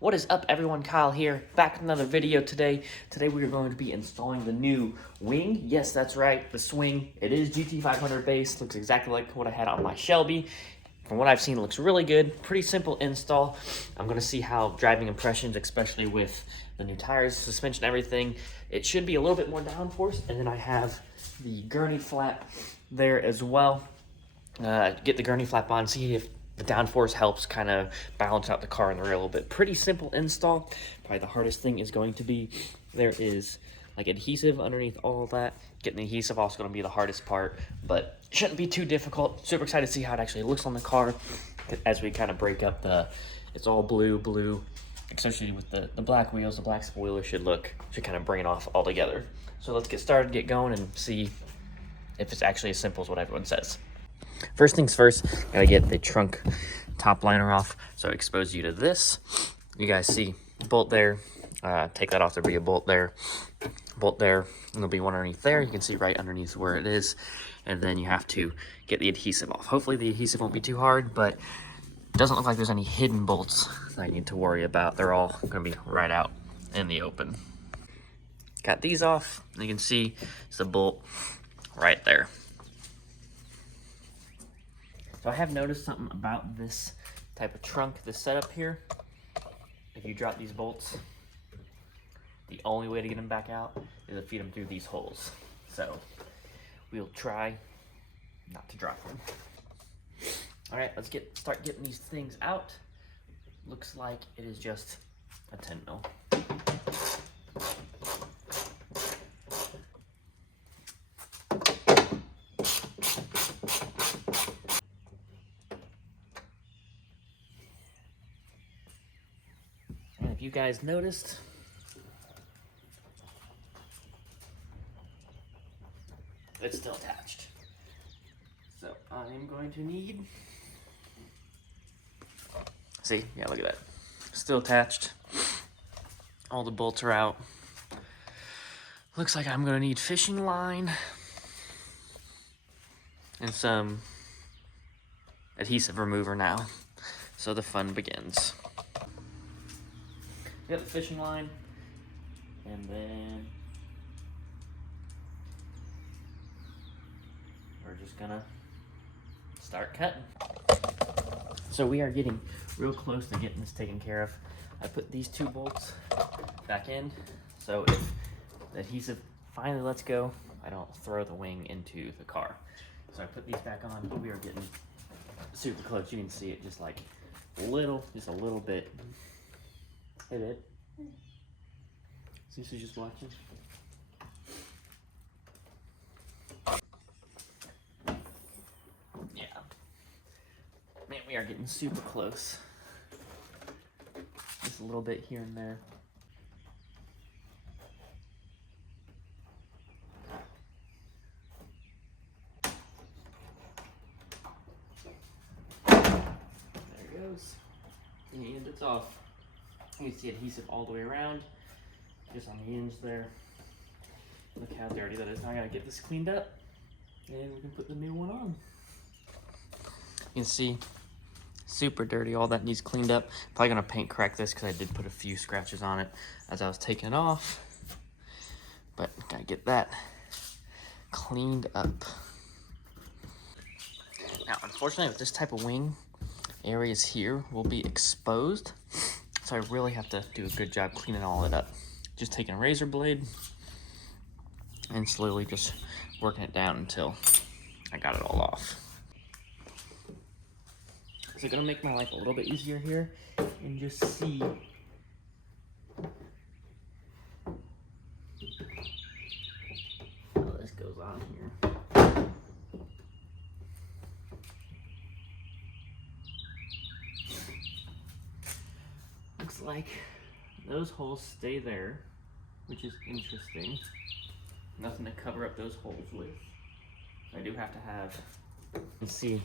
What is up, everyone? Kyle here, back with another video today. Today we are going to be installing the new wing. Yes, that's right, the swing. It is GT500 base. Looks exactly like what I had on my Shelby. From what I've seen, it looks really good. Pretty simple install. I'm going to see how driving impressions, especially with the new tires, suspension, everything. It should be a little bit more downforce. And then I have the gurney flap there as well. Get the gurney flap on, see if the downforce helps kind of balance out the car in the rear a little bit. Pretty simple install. Probably the hardest thing is going to be, there is like adhesive underneath all of that. Getting the adhesive off is going to be the hardest part, but it shouldn't be too difficult. Super excited to see how it actually looks on the car as we kind of break up the, it's all blue, especially with the black wheels. The black spoiler should kind of bring it off all together. So let's get started, get going, and see if it's actually as simple as what everyone says. First things first, gotta get the trunk top liner off. So I expose you to this. You guys see bolt there. Take that off. There'll be a bolt there, and there'll be one underneath there. You can see right underneath where it is. And then you have to get the adhesive off. Hopefully the adhesive won't be too hard, but it doesn't look like there's any hidden bolts that I need to worry about. They're all gonna be right out in the open. Got these off. You can see it's the bolt right there. So I have noticed something about this type of trunk, this setup here. If you drop these bolts, the only way to get them back out is to feed them through these holes. So we'll try not to drop them. All right, let's start getting these things out. Looks like it is just a 10 mil. If you guys noticed, it's still attached. So I'm going to need, see, yeah, look at that. Still attached. All the bolts are out. Looks like I'm gonna need fishing line and some adhesive remover now. So the fun begins. Got the fishing line, and then we're just gonna start cutting. So we are getting real close to getting this taken care of. I put these two bolts back in, so if the adhesive finally lets go, I don't throw the wing into the car. So I put these back on, but we are getting super close. You can see it just like just a little bit. Hey, babe. Susie's just watching. Yeah. Man, we are getting super close. Just a little bit here and there. There it goes. And it's off. You can see adhesive all the way around, just on the hinge there. Look how dirty that is. Now I gotta get this cleaned up, and we can put the new one on. You can see, super dirty, all that needs cleaned up. Probably gonna paint correct this because I did put a few scratches on it as I was taking it off. But gotta get that cleaned up. Now, unfortunately, with this type of wing, areas here will be exposed. So I really have to do a good job cleaning all it up. Just taking a razor blade and slowly just working it down until I got it all off. So gonna make my life a little bit easier here and just see how this goes on here. Looks like those holes stay there, which is interesting. Nothing to cover up those holes with. I do have to have, you can see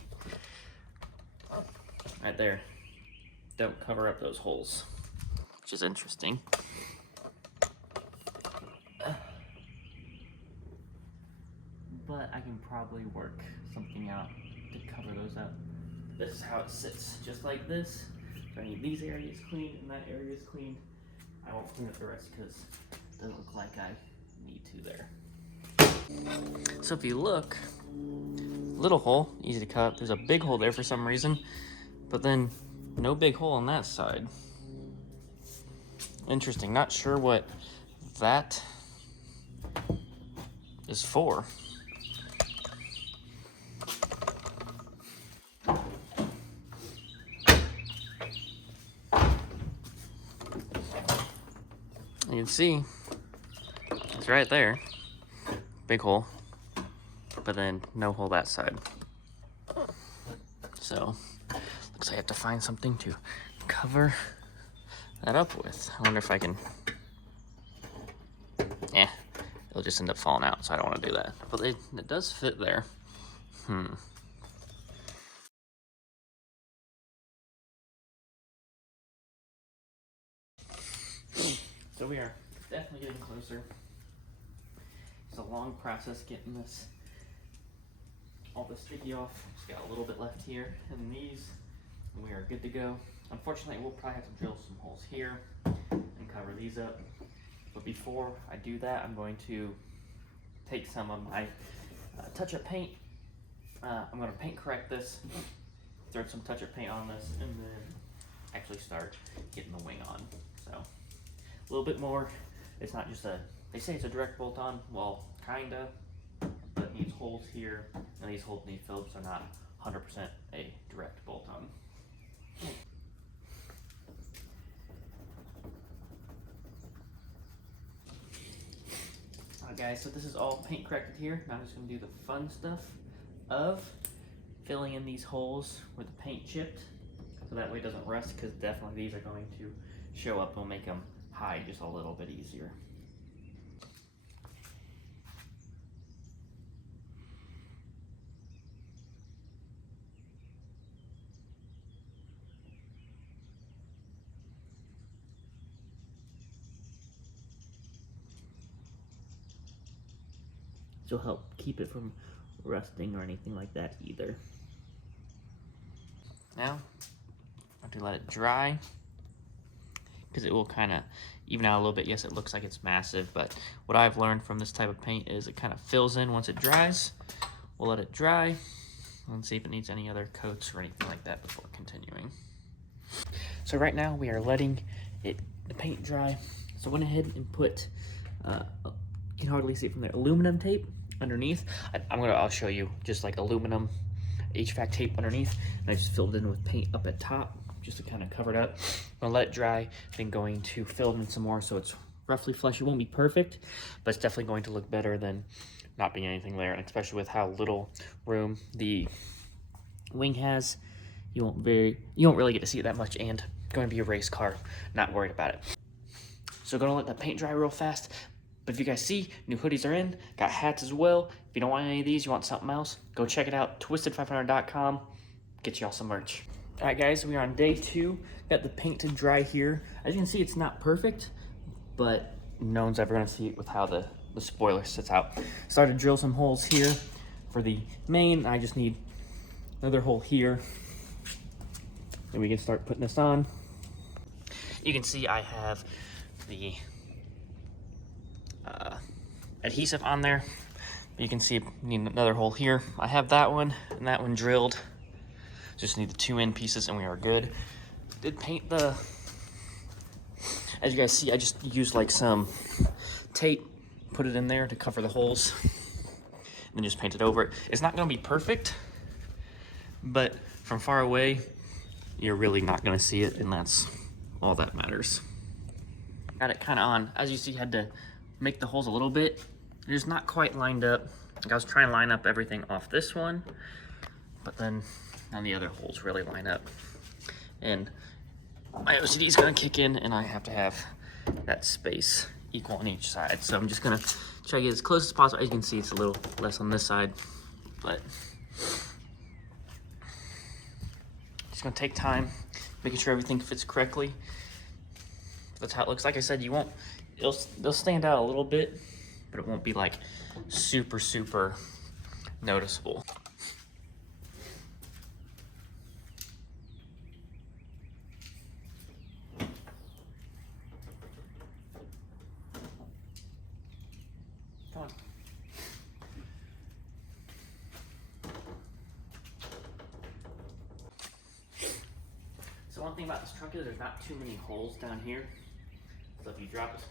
right there, don't cover up those holes, which is interesting. But I can probably work something out to cover those up. This is how it sits, just like this. So I need these areas cleaned and that area is cleaned. I won't clean up the rest because it doesn't look like I need to there. So if you look, little hole, easy to cut. There's a big hole there for some reason, but then no big hole on that side. Interesting, not sure what that is for. You can see it's right there, big hole, but then no hole that side. So looks like I have to find something to cover that up with. I wonder if I can, it'll just end up falling out, so I don't want to do that. But it does fit there. So we are definitely getting closer. It's a long process getting this, all the sticky off. Just got a little bit left here, and these, and we are good to go. Unfortunately, we'll probably have to drill some holes here and cover these up. But before I do that, I'm going to take some of my touch-up paint. I'm going to paint correct this, throw some touch-up paint on this, and then actually start getting the wing on. So a little bit more. It's not just they say it's a direct bolt-on. Well, kinda, but it needs holes here, and these holes need filled, so not 100% a direct bolt-on. Guys, so this is all paint corrected here. Now I'm just going to do the fun stuff of filling in these holes where the paint chipped, so that way it doesn't rust, because definitely these are going to show up. We'll make them hide just a little bit easier. This will help keep it from rusting or anything like that either. Now, I have to let it dry, because it will kind of even out a little bit. Yes, it looks like it's massive, but what I've learned from this type of paint is it kind of fills in once it dries. We'll let it dry and see if it needs any other coats or anything like that before continuing. So right now we are letting the paint dry. So I went ahead and put, you can hardly see it from there, aluminum tape underneath. I'll show you just like aluminum HVAC tape underneath, and I just filled it in with paint up at top just to kind of cover it up. I'm gonna let it dry, then going to fill in some more so it's roughly flush. It won't be perfect, but it's definitely going to look better than not being anything there, and especially with how little room the wing has, you won't really get to see it that much, and going to be a race car, not worried about it. So gonna let the paint dry real fast. But if you guys see, new hoodies are in, got hats as well. If you don't want any of these, you want something else, go check it out, twisted500.com, get y'all some merch. All right guys, we are on day 2, got the paint to dry here. As you can see, it's not perfect, but no one's ever gonna see it with how the spoiler sits out. Started to drill some holes here for the main. I just need another hole here, and we can start putting this on. You can see I have the adhesive on there. You can see I need another hole here. I have that one and that one drilled. Just need the 2 end pieces and we are good. Did paint the, as you guys see, I just used like some tape, put it in there to cover the holes, and then just paint it over it. It's not gonna be perfect, but from far away, you're really not gonna see it, and that's all that matters. Got it kind of on. As you see, had to make the holes a little bit. They're just not quite lined up. Like I was trying to line up everything off this one, but then none of the other holes really line up. And my OCD is gonna kick in, and I have to have that space equal on each side. So I'm just gonna try to get as close as possible. As you can see, it's a little less on this side, but just gonna take time, making sure everything fits correctly. That's how it looks. Like I said, they'll stand out a little bit, but it won't be like super noticeable. thing about this trunk is there's not too many holes down here. So if you drop it,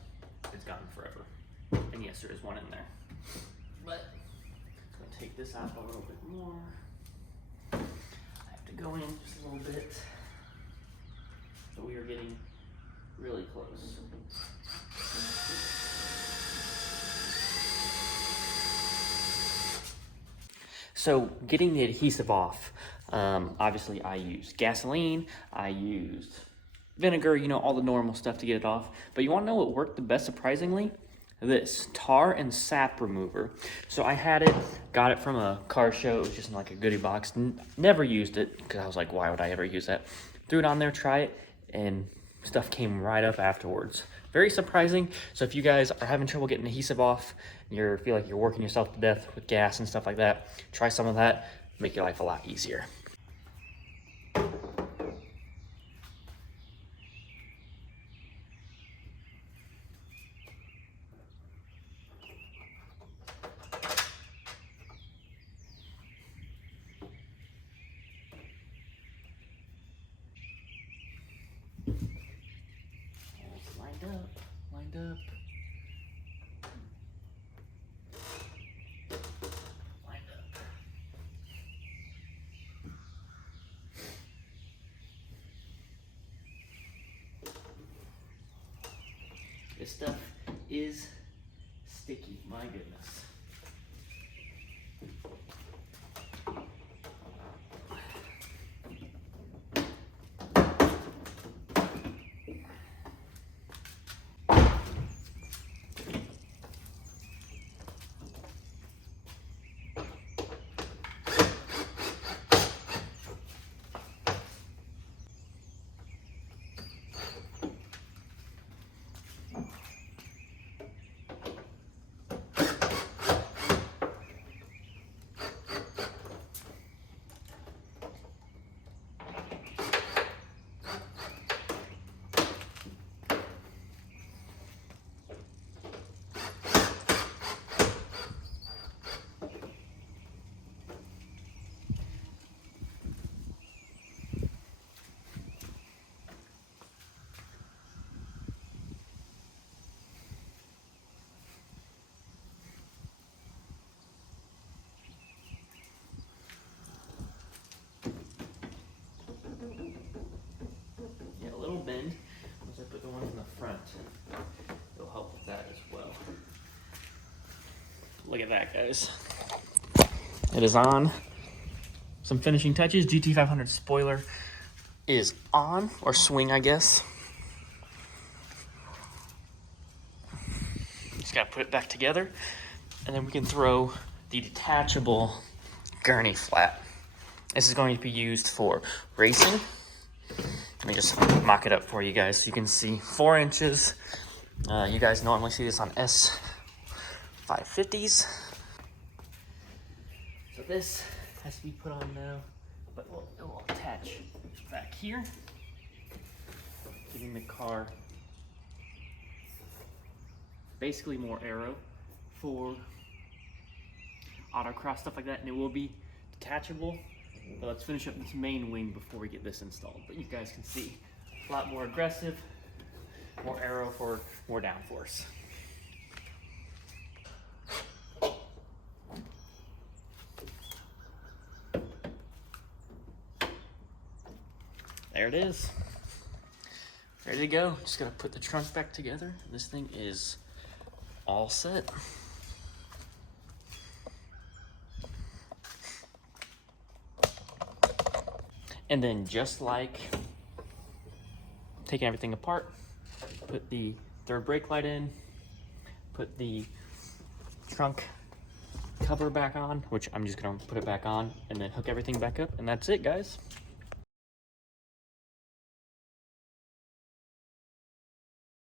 it's gone forever. And yes, there is one in there. But I'm gonna take this out a little bit more. I have to go in just a little bit. So we are getting really close. So getting the adhesive off, obviously I used gasoline, I used vinegar, you know, all the normal stuff to get it off. But you wanna know what worked the best, surprisingly? This tar and sap remover. So I had it, got it from a car show. It was just in like a goodie box. Never used it because I was like, why would I ever use that? Threw it on there, try it, and stuff came right up afterwards. Very surprising. So if you guys are having trouble getting adhesive off, you feel like you're working yourself to death with gas and stuff like that, try some of that, make your life a lot easier. Lined up. This stuff is sticky, my goodness. Bend once I put the ones in the front. It'll help with that as well. Look at that, guys. It is on. Some finishing touches. GT500 spoiler is on, or swing, I guess. Just gotta put it back together, and then we can throw the detachable gurney flat. This is going to be used for racing. Let me just mock it up for you guys so you can see 4 inches. You guys normally see this on S550s. So this has to be put on now, but it will attach back here, giving the car basically more aero for autocross, stuff like that, and it will be detachable. But let's finish up this main wing before we get this installed. But you guys can see a lot more aggressive, more aero for more downforce. There it is. Ready to go. Just gotta put the trunk back together. This thing is all set. And then just like taking everything apart, put the third brake light in, put the trunk cover back on, which I'm just gonna put it back on, and then hook everything back up, and that's it, guys.